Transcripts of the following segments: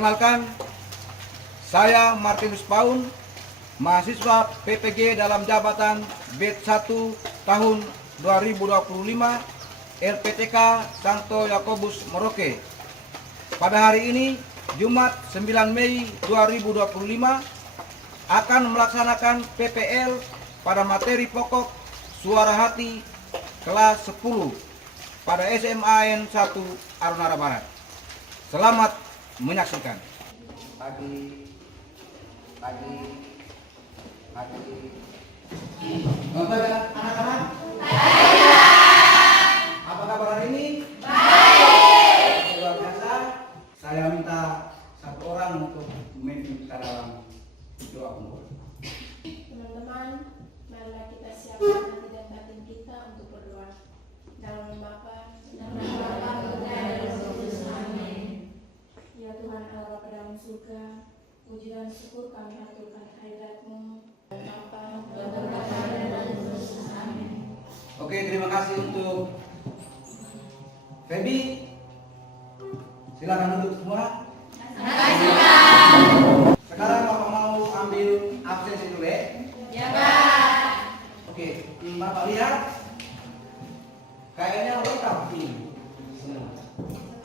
Perkenalkan, saya Martinus Paun, mahasiswa PPG dalam jabatan BED 1 tahun 2025 LPTK Santo Yakobus Merauke. Pada hari ini, Jumat 9 Mei 2025, akan melaksanakan PPL pada materi pokok Suara Hati kelas 10 pada SMAN 1 Arunara Barat. Selamat menyaksikan. Pagi. Bapak anak-anak. Apa kabar hari ini? Baik. Luar biasa. Saya minta satu orang untuk memimpin kita dalam doa kumpul. Teman-teman, marilah kita siapkan hati dan batin kita untuk berdoa. Dalam nama Bapa dan Putra dan Roh Kudus. Amin. Ya Tuhan Allah Bapa dalam surga, puji dan syukur kami haturkan kehadirat-Mu. Bapa dan Putra dan Roh Kudus. Amin. Oke, terima kasih untuk Feby. Silakan duduk semua. Sekarang Bapak mau ambil absensi dulu ya? Ya, Pak. Oke, Bapak lihat. Kayaknya lengkap ini.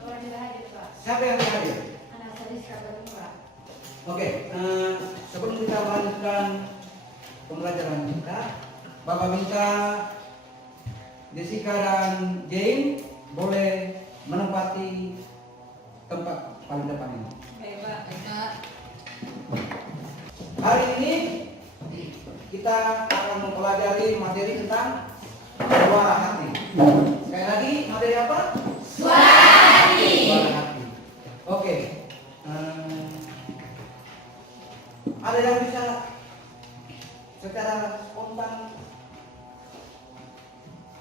Orang tidak hadir, Pak. Siapa yang hadir? Anak Sariska Bermula. Oke, sebelum kita melanjutkan pembelajaran kita, Bapak minta Jessica dan Jane boleh menempati tempat paling depan ini. Baik, Pak. Hari ini kita akan mempelajari materi tentang suara hati. Sekali lagi, materi apa? Suara hati. Suara hati. Oke. Ada yang bisa secara spontan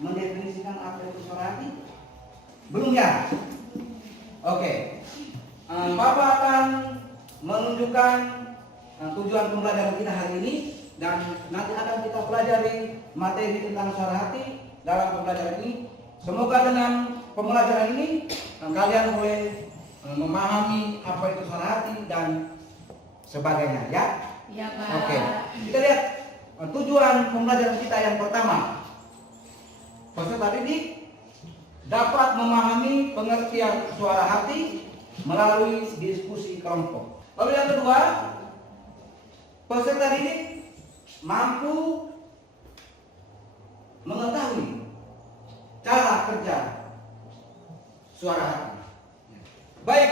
mendefinisikan apa itu suara hati? Belum ya? Oke. Bapak akan menunjukkan tujuan pembelajaran kita hari ini dan nanti akan kita pelajari materi tentang suara hati dalam pembelajaran ini. Semoga dengan pembelajaran ini kalian boleh memahami apa itu suara hati dan sebagainya ya. Ya, Pak. Oke. Kita lihat tujuan pembelajaran kita yang pertama. Peserta didik dapat memahami pengertian suara hati melalui diskusi kelompok. Lalu yang kedua, peserta didik mampu mengetahui cara kerja suara hati. Baik,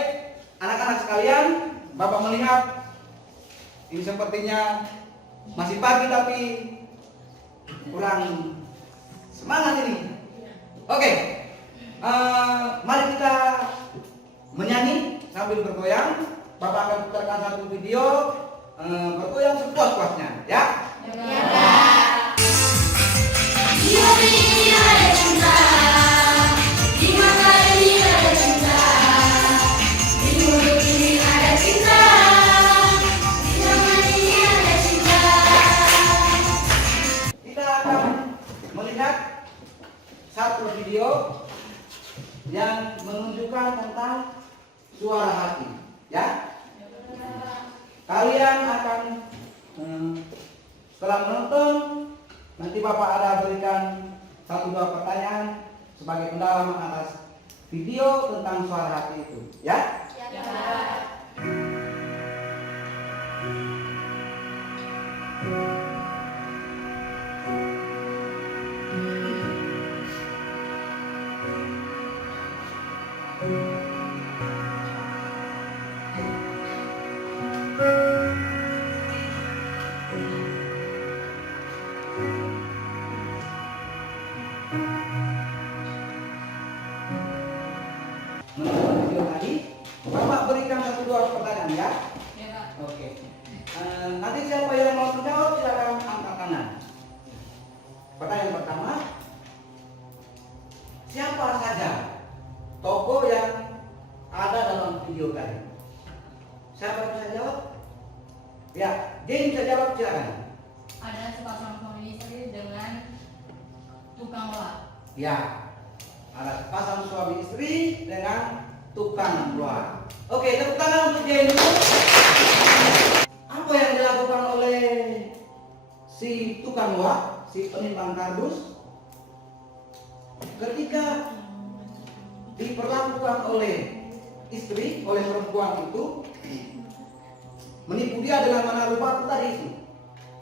anak-anak sekalian, Bapak melihat ini sepertinya masih pagi tapi kurang semangat ini. Oke, mari kita menyanyi sambil bergoyang. Bapak akan putarkan satu video bergoyang sepuas-puasnya, ya. Ya, Pak. Di hati ini ada cinta, di mata ini ada cinta, di mulut ini ada cinta, di tangan ini ada cinta. Kita akan melihat satu video yang menunjukkan tentang suara hati, ya. Kalian akan setelah menonton nanti Bapak ada berikan 1-2 pertanyaan sebagai pendalaman atas video tentang suara hati itu, ya. Ya, Pak. Menonton video tadi, Bapak berikan 1-2 pertanyaan, ya. Ya, Pak. Oke. Nanti siapa yang mau menjawab silakan angkat tangan. Pertanyaan pertama, siapa saja tokoh yang ada dalam video tadi? Siapa bisa jawab? Ya, Jane bisa jawab, silakan. Ada sepasang suami istri dengan tukang olah. Ya, ada sepasang suami istri dengan tukang luar. Oke, tepuk tangan untuk dia dulu. Apa yang dilakukan oleh si tukang loak, si penimbang kardus, ketika diperlakukan oleh istri, oleh perempuan itu, menipu dia dengan mana rupa tadi itu.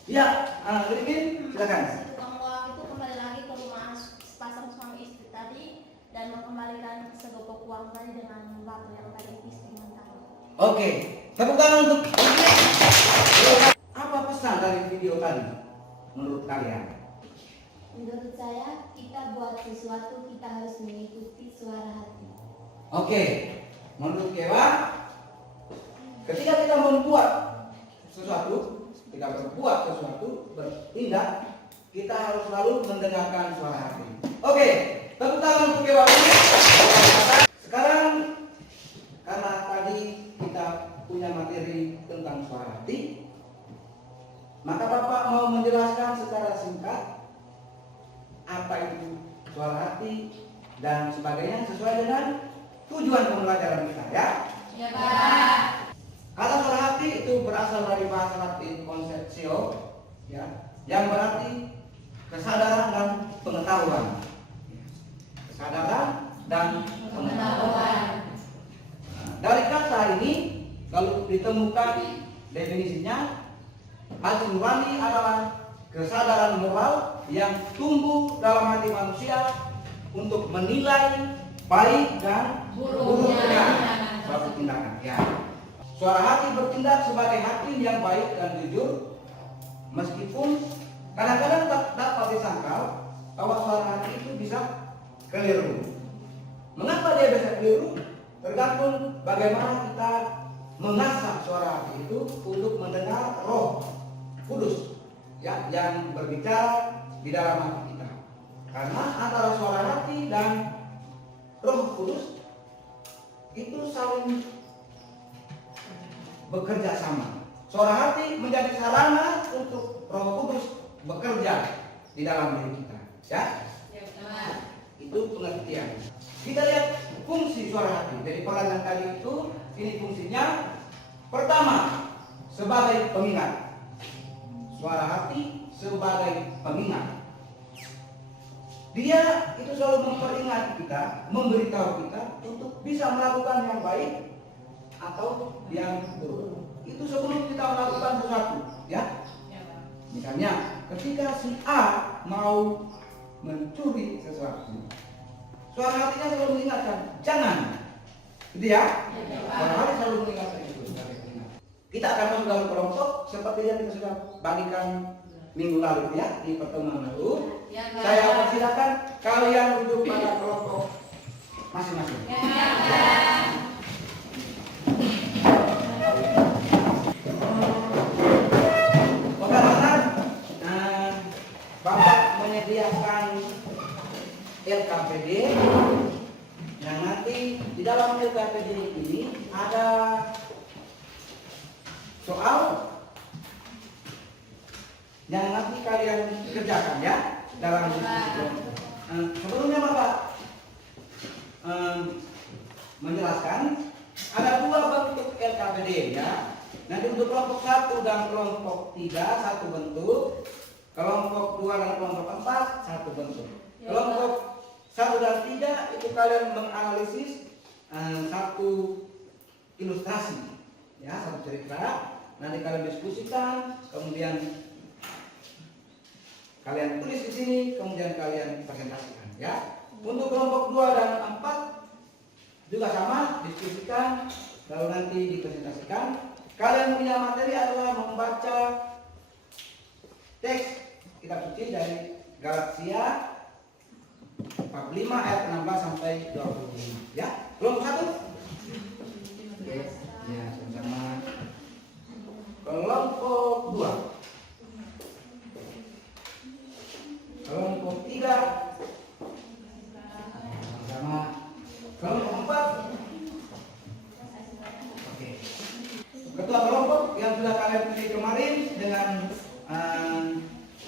Ya, Griffin, silakan. Tukang loak itu kembali lagi ke rumah sepasang suami istri tadi dan mengembalikan segopok uang tadi dengan batu yang tadi istri minta. Oke, tepuk tangan untuk apa pesan dari video tadi menurut kalian? Menurut saya, kita buat sesuatu kita harus mengikuti suara hati. Oke, menurut Kewa, ketika kita membuat sesuatu, bertindak, kita harus selalu mendengarkan suara hati. Oke, tepuk tangan untuk Kewa. Sekarang karena tadi kita punya materi tentang suara hati, maka Bapak mau menjelaskan secara singkat apa itu suara hati dan sebagainya sesuai dengan tujuan pembelajaran kita, ya. Ya, Pak. Kata suara hati itu berasal dari bahasa Latin conceptio, ya, yang berarti kesadaran dan pengetahuan. Kesadaran dan pengetahuan. Nah, dari kata ini kalau ditemukan definisinya, hati nurani adalah kesadaran moral yang tumbuh dalam hati manusia untuk menilai baik dan buruknya suatu tindakan. Ya. Suara hati bertindak sebagai hakim yang baik dan jujur, meskipun kadang-kadang dapat disangkal bahwa suara hati itu bisa keliru. Mengapa dia bisa keliru? Tergantung bagaimana kita mengasah suara hati itu untuk mendengar Roh Kudus, ya, yang berbicara di dalam hati kita. Karena antara suara hati dan Roh Kudus itu saling bekerja sama. Suara hati menjadi sarana untuk Roh Kudus bekerja di dalam diri kita, ya. Ya, betul. Itu pengertian. Kita lihat fungsi suara hati. Jadi pelajaran tadi itu ini fungsinya. Pertama, sebagai pengingat. Suara hati sebagai pengingat. Dia itu selalu memperingat kita, memberitahu kita untuk bisa melakukan yang baik atau yang buruk. Itu sebelum kita melakukan sesuatu, ya. Misalnya, ketika si A mau mencuri sesuatu, suara hatinya selalu mengingatkan, jangan, gitu ya. Suara hati selalu mengingatkan itu. Kita akan masuk dalam kelompok seperti yang kita sudah bagikan minggu lalu, ya, di pertemuan lalu. Saya persilakan kalian duduk pada kelompok masing-masing. Bapak menyediakan LKPD yang nanti di dalam LKPD ini ada soal yang nanti kalian kerjakan, ya, dalam diskusi. Sebelumnya Bapak menjelaskan ada dua bentuk LKPD, ya. Nanti untuk kelompok 1 dan kelompok 3 satu bentuk, kelompok 2 dan kelompok 4 satu bentuk. Kelompok 1 dan 3 itu kalian menganalisis satu ilustrasi, ya, satu cerita. Nanti kalian diskusikan, kemudian kalian tulis di sini, kemudian kalian presentasikan, ya. Untuk kelompok 2 dan 4 juga sama, diskusikan, lalu nanti dipresentasikan. Kalian punya materi adalah membaca teks kitab suci dari Galatia bab 5 ayat 16 sampai 25, ya. Kelompok 1? Oke, ya, sama-sama. Kelompok 2. Kelompok 3 sama. Kelompok 4. Oke. Ketua kelompok yang sudah kalian pilih kemarin dengan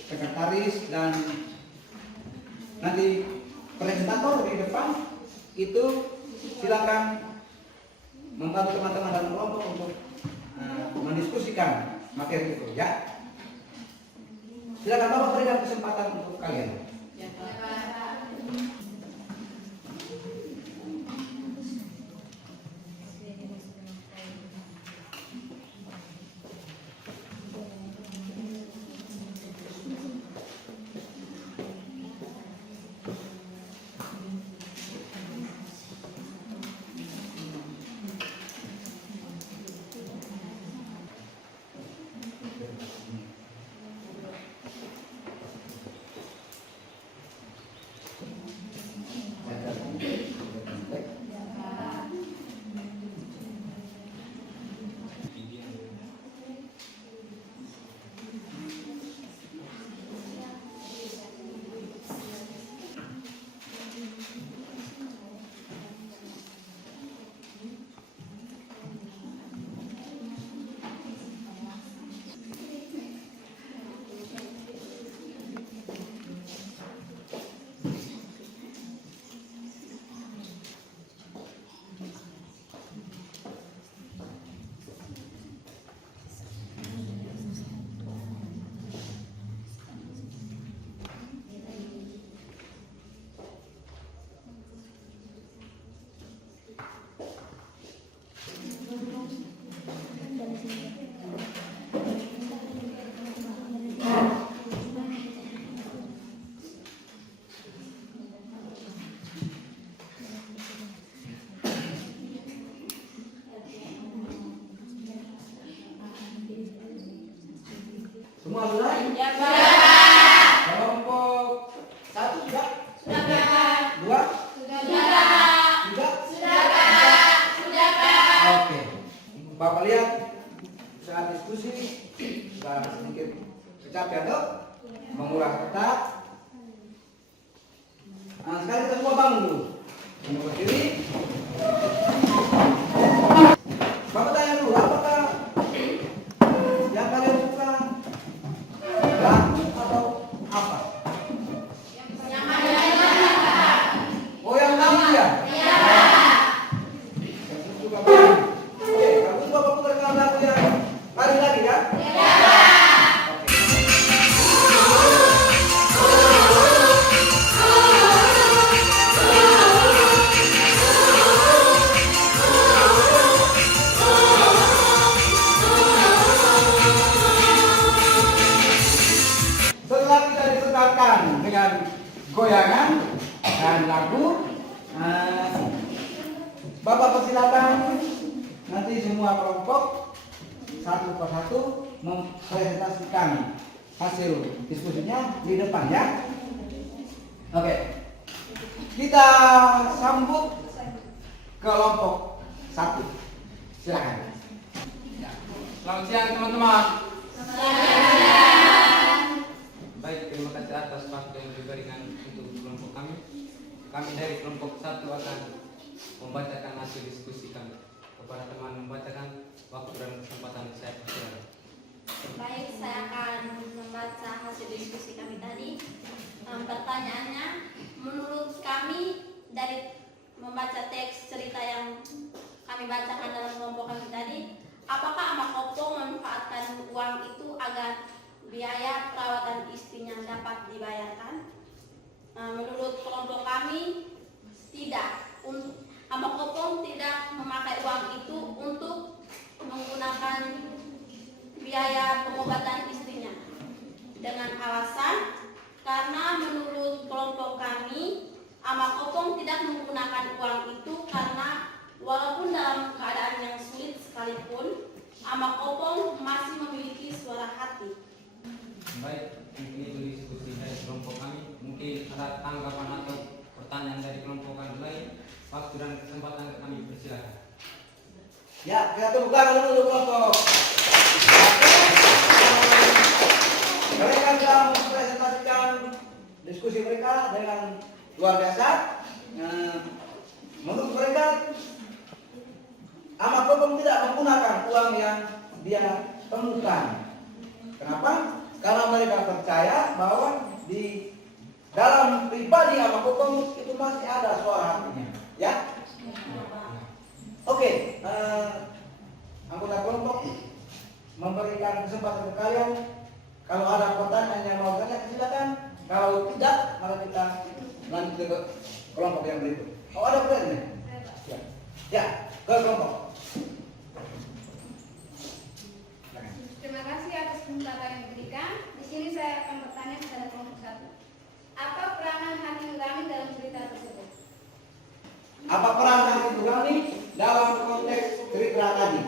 sekretaris dan nanti presentator di depan itu silakan membantu teman-teman dalam kelompok untuk mendiskusikan materi itu, ya. Silakan Bapak berikan kesempatan untuk kalian. Semua sudah? Ya, Pak. Kelompok 1 sudah? Sudah, Pak. 2? Sudah, Pak. 3? Sudah, Pak. Sudah, Pak. Oke. Bapak lihat saat diskusi sudah sedikit kecapean tuh, menguras otak. Nah, sekarang kita semua bangun dulu. Bangun berdiri. Bapak tanya dulu, apakah yang kalian suka lagu atau apa? Yang mana, Pak? Oh, yang lagu ya? Iya, Pak. Yang suka lagu. Oke, kamu Bapak putarkan lagu yang lagi kan? Iya, Pak. Oke. Setelah kita disetelkan dengan goyangan dan lagu, Bapak persilakan nanti semua kelompok satu persatu mempresentasikan hasil diskusinya di depan ya. Oke, kita sambut kelompok 1. Silakan. Selamat siang teman-teman. Baik, terima kasih atas waktu yang diberikan untuk kelompok kami. Kami dari kelompok 1 akan membacakan hasil diskusi kami. Kepada teman membacakan, waktu dan kesempatan saya persilakan. Baik, saya akan membaca hasil diskusi kami tadi. Pertanyaannya, menurut kami dari membaca teks cerita yang kami bacakan dalam kelompok kami tadi, apakah Amak Kopong memanfaatkan uang itu agar biaya perawatan istrinya dapat dibayarkan? Menurut kelompok kami, tidak. Amak Kopong tidak memakai uang itu untuk menggunakan biaya pengobatan istrinya dengan alasan karena menurut kelompok kami Amak Kopong tidak menggunakan uang itu karena walaupun dalam keadaan yang sulit sekalipun Amak Kopong masih memiliki suara hati. Baik, mungkin itu diskusi dari kelompok kami. Mungkin ada tanggapan atau pertanyaan dari kelompok kami lain. Waktu dan kesempatan kami persilakan. Ya, kita tepuk tangan dulu untuk kelompok. Mereka sudah mempresentasikan diskusi mereka dengan luar biasa. Menurut mereka, Amak Kopong tidak menggunakan uang yang dia temukan. Kenapa? Karena mereka percaya bahwa di dalam pribadi Amak Kopong itu masih ada suara hatinya. Ya. Oke, anggota kelompok memberikan kesempatan ke kalian. Kalau ada pertanyaan yang mau tanya, silakan. Kalau tidak, maka kita lanjut ke kelompok yang berikut. Oh, ada pertanyaan? Ya, ya, ke kelompok. Terima kasih atas kesempatan yang diberikan. Di sini saya akan bertanya kepada kelompok 1. Apa peranan hati nurani dalam cerita tersebut? Apa peran hati nurani dalam konteks cerita tadi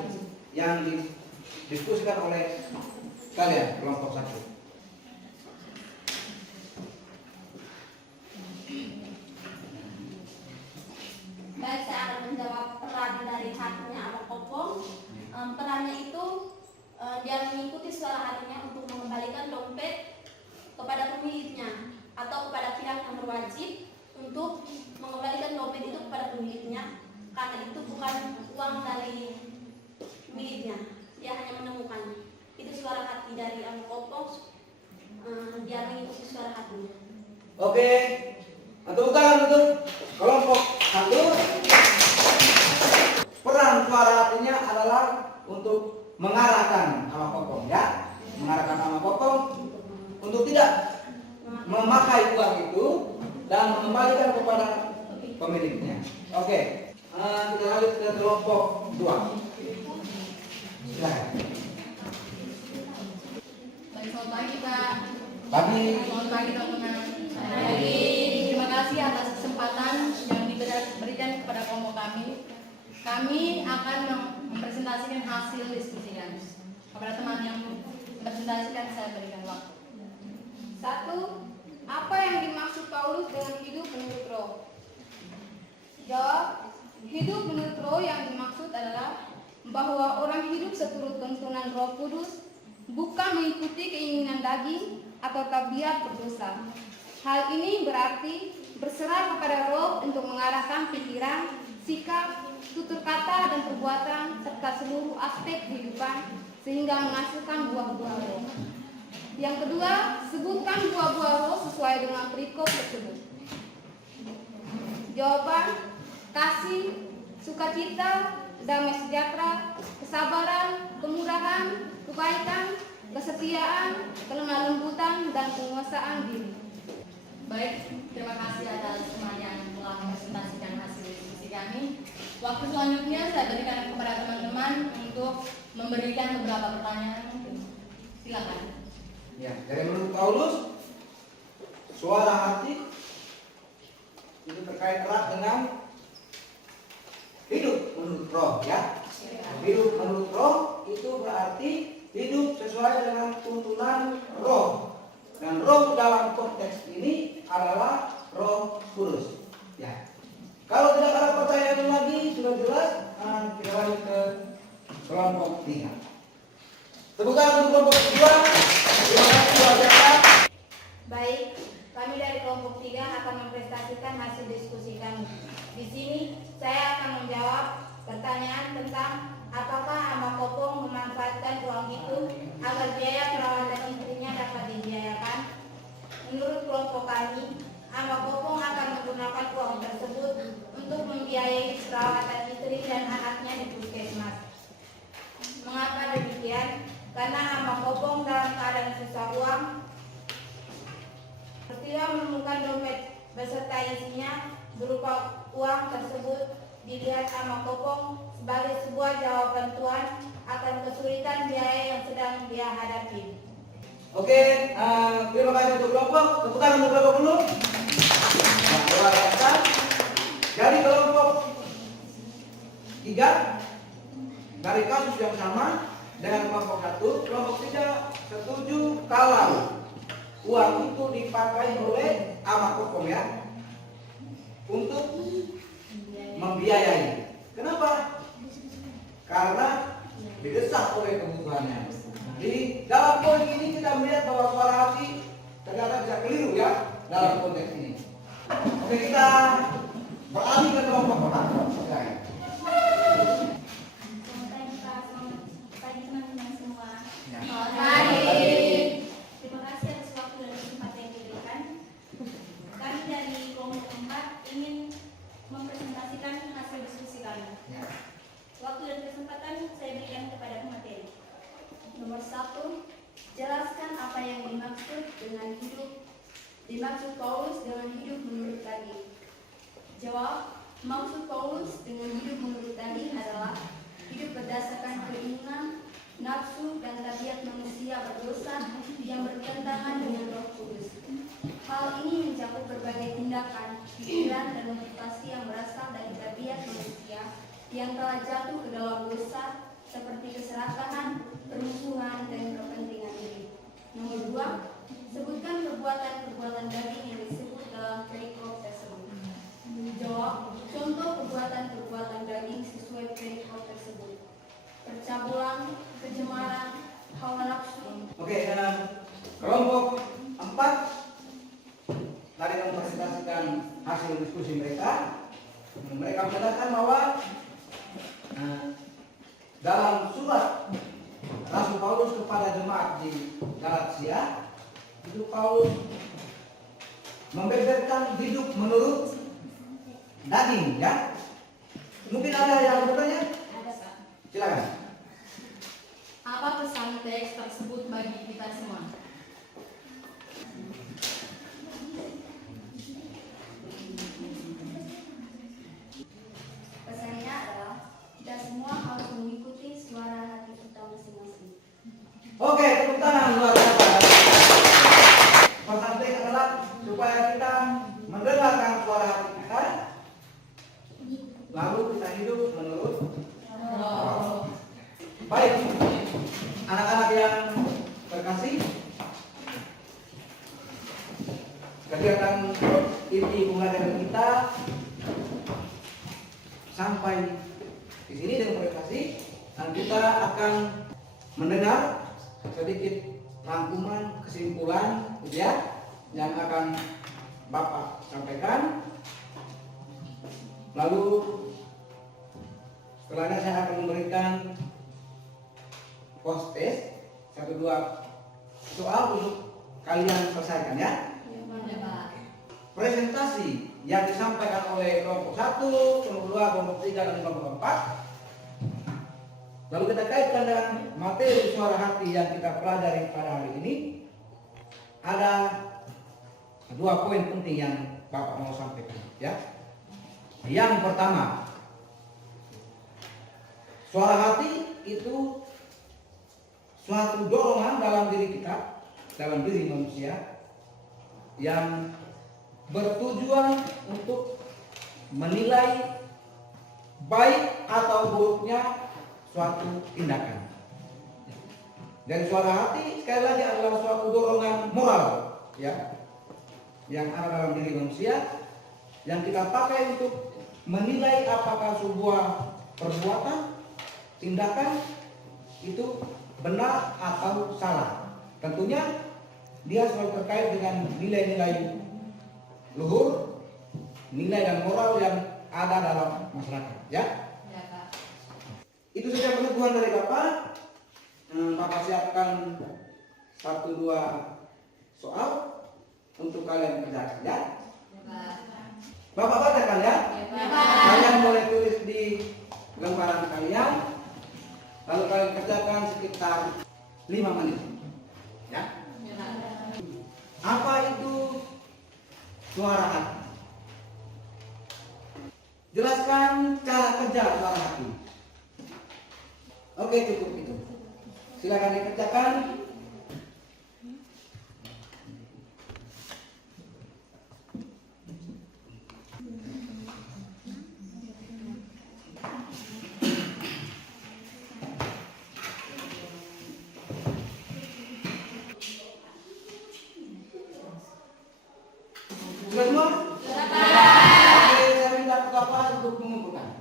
yang didiskusikan oleh kalian kelompok 1? Baik, saya akan menjawab peran dari hatinya Amok Kopong. Perannya itu dia mengikuti suara hatinya untuk mengembalikan dompet kepada pemiliknya atau kepada pihak yang berwajib untuk mengembalikan dompet itu kepada pemiliknya, karena itu bukan uang dari miliknya. Dia hanya menemukan. Itu suara hati dari Amok Kopong. Dia mengikuti suara hatinya. Oke, tepuk tangan untuk kelompok 1. Peran suara hatinya adalah untuk mengarahkan Amok Kopong, ya, mengarahkan Amok Kopong untuk tidak memakai uang itu dan mengembalikan kepada pemiliknya. Oke, kita lanjut ke kelompok 2. Silakan. Baik, selamat pagi Pak. Pagi. Selamat pagi teman-teman. Terima kasih atas kesempatan yang diberikan kepada kelompok kami. Kami akan mempresentasikan hasil diskusi kami. Kepada teman yang mempresentasikan, saya berikan waktu. 1. Apa yang dimaksud Paulus dengan hidup menurut roh? Jawab, hidup menurut roh yang dimaksud adalah bahwa orang hidup seturut tuntunan Roh Kudus, bukan mengikuti keinginan daging atau tabiat berdosa. Hal ini berarti berserah kepada Roh untuk mengarahkan pikiran, sikap, tutur kata dan perbuatan serta seluruh aspek kehidupan sehingga menghasilkan buah-buah roh. Yang kedua, sebutkan buah-buah roh sesuai dengan perikop tersebut. Jawaban, kasih, sukacita, damai sejahtera, kesabaran, kemurahan, kebaikan, kesetiaan, kelemah lembutan, dan penguasaan diri. Baik, terima kasih atas teman yang telah mempresentasikan hasil diskusi kami. Waktu selanjutnya saya berikan kepada teman-teman untuk memberikan beberapa pertanyaan. Silakan. Ya, dari menurut Paulus, suara hati itu terkait erat dengan hidup menurut roh, ya. Hidup menurut roh itu berarti hidup sesuai dengan tuntunan roh. Dan roh dalam konteks ini adalah Roh Kudus. Ya. Kalau tidak ada pertanyaan lagi, sudah jelas, kita lanjut ke kelompok 3. Tepuk tangan untuk kelompok 2. Terima kasih luar biasa. Baik, kami dari kelompok 3 akan mempresentasikan hasil diskusi kami. Di sini saya akan menjawab pertanyaan tentang apakah Amok Kopong memanfaatkan uang itu agar biaya perawatan istrinya dapat dibiayakan. Menurut kelompok kami, Amok Kopong akan menggunakan uang tersebut untuk membiayai perawatan istri dan anaknya di puskesmas. Mengapa demikian? Karena Amok Kopong dalam keadaan susah uang, ketika menemukan dompet beserta isinya berupa uang tersebut, dilihat Amok Kopong sebagai sebuah jawaban Tuhan akan kesulitan biaya yang sedang dia hadapi. Oke, terima kasih untuk kelompok. Tepuk tangan untuk kelompok dulu. Nah, luar biasa. Dari kelompok 3, dari kasus yang sama dengan kelompok 1, kelompok 3 setuju kalau uang itu dipakai oleh Amok Kopong, ya, untuk membiayai. Kenapa? Karena didesak oleh kebutuhannya. Di dalam poin ini kita melihat bahwa suara hati ternyata bisa keliru, ya, dalam konteks ini. Oke, kita beralih ke kelompok 4. Selamat pagi Pak, selamat pagi teman-teman semua. Selamat pagi. Terima kasih atas waktu dan kesempatan yang diberikan. Kami dari kelompok 4 ingin mempresentasikan hasil diskusi kami. Nomor 1, jelaskan apa yang dimaksud Paulus dengan hidup menurut daging. Jawab, maksud Paulus dengan hidup menurut daging adalah hidup berdasarkan keinginan, nafsu, dan tabiat manusia berdosa yang bertentangan dengan Roh Kudus. Hal ini mencakup berbagai tindakan, pikiran, dan motivasi yang berasal dari tabiat manusia yang telah jatuh ke dalam dosa, seperti keserakahan, permusuhan, dan kepentingan diri. Nomor 2, sebutkan perbuatan-perbuatan daging yang disebut dalam perikop tersebut. Jawab, contoh perbuatan-perbuatan daging sesuai perikop tersebut: percabulan, kejemaran, hawa nafsu. Oke, kelompok 4 tadi kami presentasikan hasil diskusi mereka. Mereka menyatakan bahwa dalam surat Rasul Paulus kepada jemaat di Galatia, itu Paulus membeberkan hidup menurut daging, ya. Mungkin ada yang bertanya? Silakan. Apa pesan teks tersebut bagi kita semua? Pesannya adalah kita semua harus mengikuti suara hati kita masing-masing. Oke, tepuk tangan luar biasa. Pesan teks adalah supaya kita mendengarkan suara hati kita, lalu kita hidup menurut Allah. Baik, anak-anak yang terkasih, kegiatan inti pembelajaran kita sampai di sini dengan prestasi, dan kita akan mendengar sedikit rangkuman kesimpulan, ya, yang akan Bapak sampaikan. Lalu setelahnya saya akan memberikan post test 1-2 soal untuk kalian selesaikan, ya. Presentasi yang disampaikan oleh kelompok 1, kelompok 2, kelompok 3, dan kelompok 4. Lalu kita kaitkan dengan materi suara hati yang kita pelajari pada hari ini. Ada 2 poin penting yang Bapak mau sampaikan, ya. Yang pertama, suara hati itu suatu dorongan dalam diri kita, dalam diri manusia, yang bertujuan untuk menilai baik atau buruknya suatu tindakan. Dan suara hati sekali lagi adalah suatu dorongan moral, ya, yang ada dalam diri manusia, yang kita pakai untuk menilai apakah sebuah perbuatan, tindakan itu benar atau salah. Tentunya dia selalu terkait dengan nilai-nilai luhur, nilai dan moral yang ada dalam masyarakat, ya. Itu saja peneguhan dari Bapak. Bapak siapkan 1-2 soal untuk kalian kerjakan, ya. Bapak bacakan, ya. Kalian boleh tulis di lembaran kalian, lalu kalian kerjakan sekitar 5 menit, ya. Apa itu suara hati? Jelaskan cara kerja suara hati. Oke, cukup itu. Silakan dikerjakan. Sudah semua? Oke, saya minta ke Bapak untuk mengumpulkan.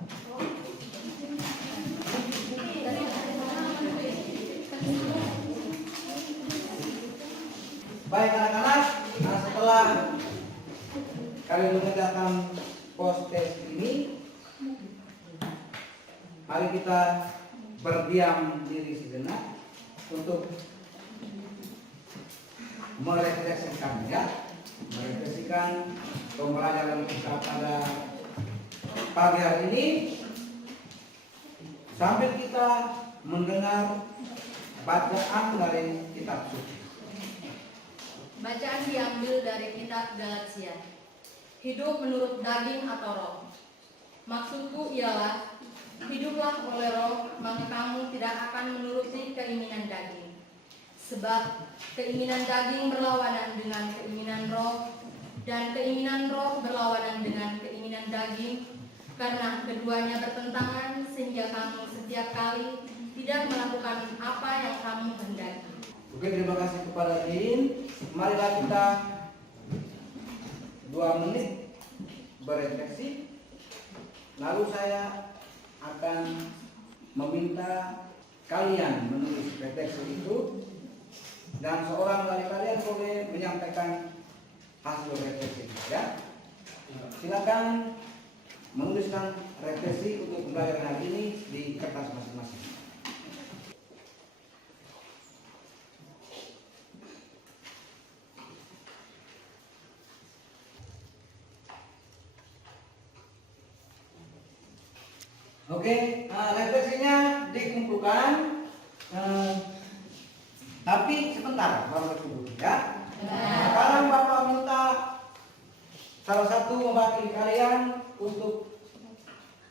Baik anak-anak, setelah kalian mengerjakan post test ini, mari kita berdiam diri sejenak untuk merefleksikan, ya, merefleksikan pembelajaran kita pada pagi hari ini sambil kita mendengar bacaan dari kitab suci. Bacaan diambil dari kitab Galatia. Hidup menurut daging atau roh. Maksudku ialah, hiduplah oleh roh, maka kamu tidak akan menuruti keinginan daging. Sebab keinginan daging berlawanan dengan keinginan roh, dan keinginan roh berlawanan dengan keinginan daging, karena keduanya bertentangan sehingga kamu setiap kali tidak melakukan apa yang kamu hendaki. Oke, terima kasih kepada Din. Marilah kita 2 menit berefleksi. Lalu saya akan meminta kalian menulis refleksi itu, dan seorang dari kalian boleh menyampaikan hasil refleksi. Ya, silakan menuliskan refleksi untuk pembelajaran hari ini di kertas masing-masing. Oke, refleksinya dikumpulkan, tapi sebentar baru dikumpul ya. Sekarang Bapak minta salah satu mewakili kalian untuk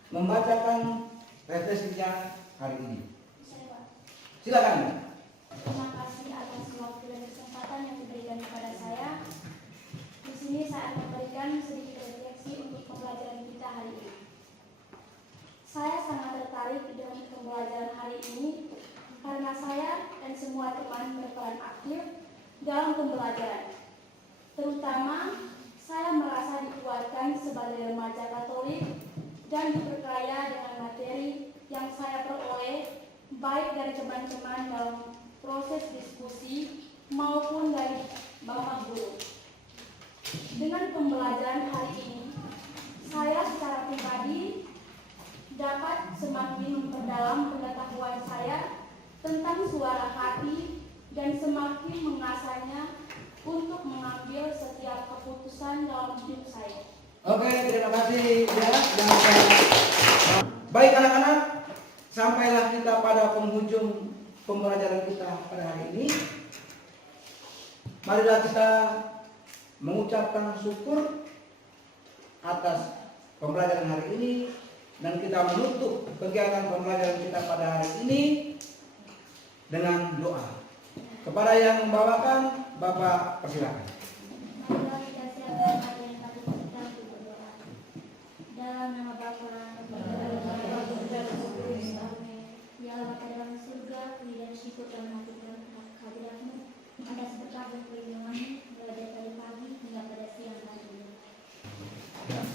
membacakan refleksinya hari ini. Silakan. Terima kasih atas waktu dan kesempatan yang diberikan kepada saya. Di sini saya memberikan sedikit refleksi untuk pembelajaran kita hari ini. Saya sangat tertarik dengan pembelajaran hari ini karena saya dan semua teman berperan aktif dalam pembelajaran. Terutama, saya merasa dikuatkan sebagai remaja Katolik dan diperkaya dengan materi yang saya peroleh baik dari teman-teman dalam proses diskusi maupun dari Bapak Guru. Dengan pembelajaran hari ini, saya secara pribadi dapat semakin memperdalam pengetahuan saya tentang suara hati dan semakin mengasahnya untuk mengambil setiap keputusan dalam hidup saya. Oke, terima kasih ya. Baik anak-anak, sampailah kita pada penghujung pembelajaran kita pada hari ini. Marilah kita mengucapkan syukur atas pembelajaran hari ini, dan kita menutup kegiatan pembelajaran kita pada hari ini dengan doa. Kepada yang membawakan, Bapak persilakan. Marilah kita siapkan hati yang kami kita untuk berdoa. Dalam nama Bapa dan Putra dan Roh Kudus. Amin. Ya Allah, Bapa dalam surga, puji dan syukur dan mengaturkan hadirat-Mu atas berkat dan perlindungan-Mu mulai dari pagi hingga pada siang hari ini.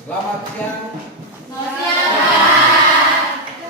Selamat siang.